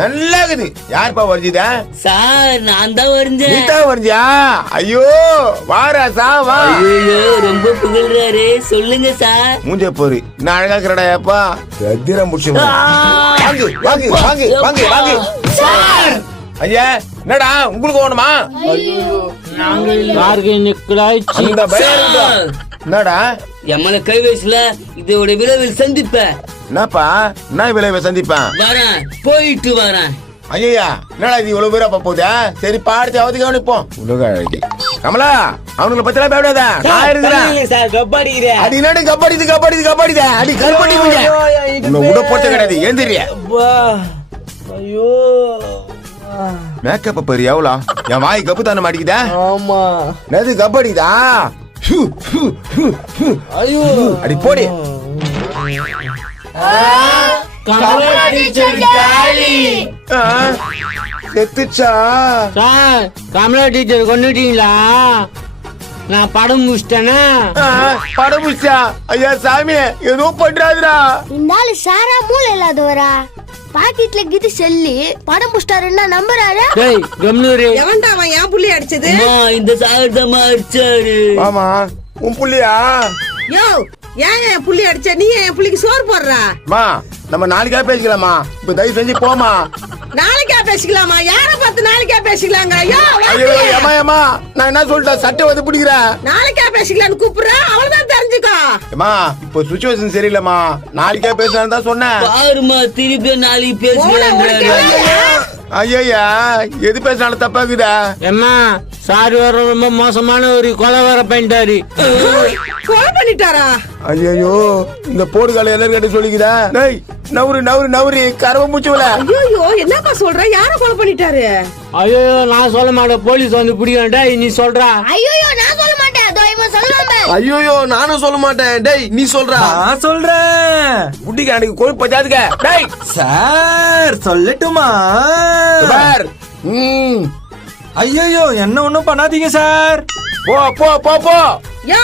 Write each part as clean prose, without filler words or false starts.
நல்லா இருக்குது. யாருப்பா வரைஞ்சுதா? சார் நான் தான் வரைஞ்சேன். நீதான் வரைஞ்சியா? ஐயோ வாரா சா வா. ஐயோ ரொம்ப புகழ்றாரு. சொல்லுங்க சார். மூஞ்ச போரு நான் அழகா இருக்கிறடா ஏப்பா. கத்திரம் முடிச்சு வாங்கு வாங்கு வாங்கு வாங்கு வாங்கு. ஐயா என்னடா உங்களுக்கு வேணுமா? என்னடா எம்மல கை வயசுல இதோட விளைவில் சந்திப்பேன். என்னப்பா என்ன விளைவை சந்திப்பேன்? வரேன் போயிட்டு வரேன். ஐயா என்னடா இது இவ்வளவு பேரா போதா? சரி பாடுத்து அவதி கவனிப்போம். உலக அழகி கமலா அவனுங்களை பத்தி எல்லாம் பேடாதா? நான் இருக்கிறேன். அடி என்னடி கபடி கபடி கபடிதா? அடி கபடி உன்னை விட போட்ட கிடையாது. ஏந்திரியா? ஐயோ மேக்கப் பாரு எவ்வளோ. என் வாய் கப்பு தானே மாட்டிக்குதா? ஆமா நது கபடிதா. ஐயோ அடி போடி. செத்துச்சா? சார் கமலா டீச்சர் கொண்டுட்டீங்களா? நான் படம் முடிச்சிட்டேனா? படம் முடிச்சா? ஐயா சாமி எதுவும் பண்றாதுடா. இந்த ஆளு சாரா மூளை இல்லாதவரா? பாக்கெட்ல கிது செல்லி படம் புஷ்டாருன்னா நம்புறாரு. டேய் கம்னூரி எவன்டா அவன் என் புள்ளி அடிச்சது? இந்த சார் தான் அடிச்சாரு. ஆமா உன் புள்ளியா? யோ ஏன் என் புள்ளி அடிச்ச? நீ என் புள்ளிக்கு சோறு போடுறா? மா நம்ம நாளைக்கா பேசிக்கலாமா? இப்ப தயவு செஞ்சு போமா. நாளைக்கா பேசிக்கலாமா? யார பார்த்து நாளைக்கா பேசிக்கலாங்க? ஐயோ ஏமா ஏமா நான் என்ன சொல்லிட்டேன்? சட்டை வந்து பிடிக்கிறேன். நாளைக்கா பேசிக்கலான்னு கூப்பிடுறேன். அவ்வளவுதான் தெரிஞ்சுக்கோ. ஏமா இப்போ சுச்சுவேஷன் சரியில்லைம்மா. நாளைக்கே பேசலான்னு தான் சொன்னேன். பாருமா திருப்பி நாளைக்கு பேசுறேன். ஐயா எது பேசினாலும் தப்பாக்குதா? எம்மா சார் வர ரொம்ப மோசமான ஒரு கொலை வர பண்ணிட்டாரு. கொலை பண்ணிட்டாரா? ஐயோ இந்த போடு கால எல்லாரும் கேட்டு சொல்லிக்குதா? டேய் நவுரு நவுரு நவுரு கரவ மூச்சுல. ஐயோ என்னப்பா சொல்ற? யார கொலை பண்ணிட்டாரு? ஐயோ நான் சொல்ல மாட்டேன். போலீஸ் வந்து பிடிக்கண்டா. நீ சொல்றா? ஐயோ நான் சொல்ல மாட்டேன். அதோ இவன் சொல்லுவாங்க. ஐயோ நானும் சொல்ல மாட்டேன். டேய் நீ சொல்றா? நான் சொல்றேன். புட்டிக்கு அன்னைக்கு கொழுப்பு பத்தாதுக்க. டேய் சார் சொல்லட்டுமா? பார். ஐயோ என்ன ஒண்ணும் பண்ணாதீங்க சார். போ போ போ போ. யோ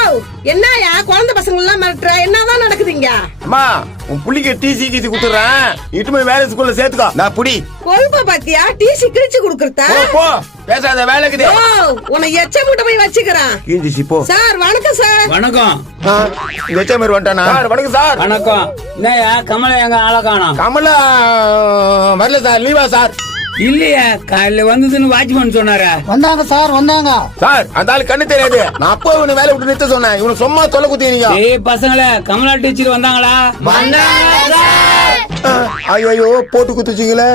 என்னயா குழந்தை பசங்க எல்லாம் மிரட்டுற? என்னதான் நடக்குதுங்க? அம்மா உன் புள்ளிக்கு டிசி கீசி குடுத்துறேன். இட்டுமே வேலை ஸ்கூல்ல சேர்த்துக்கோ. நான் புடி கொழுப்ப பாத்தியா? டிசி கிழிச்சு குடுக்கறதா? போ போ பேசாத வேலைக்குது. உன்னை எச்ச மூட்டை போய் வச்சுக்கிறேன். கீஞ்சி போ. சார் வணக்கம் சார். வணக்கம். எச்ச மாதிரி வந்துட்டானா? சார் வணக்கம் சார். வணக்கம். என்னையா கமலா எங்க ஆள காணோம்? கமலா வரல சார். லீவா சார்? இல்லையா காலையில வந்ததுன்னு வாட்ச்மேன் சொன்னாரா? வந்தாங்க சார் வந்தாங்க சார். அந்த ஆளு கண்ணு தெரியாது. நான் அப்போ இவனை வேலை விட்டு நிறுத்த சொன்னேன். இவனை சும்மா தொலை குத்தினீங்க. ஏய் பசங்களே கமலா டீச்சர் வந்தாங்களா? ஐயோ போட்டு குத்துச்சிங்களே.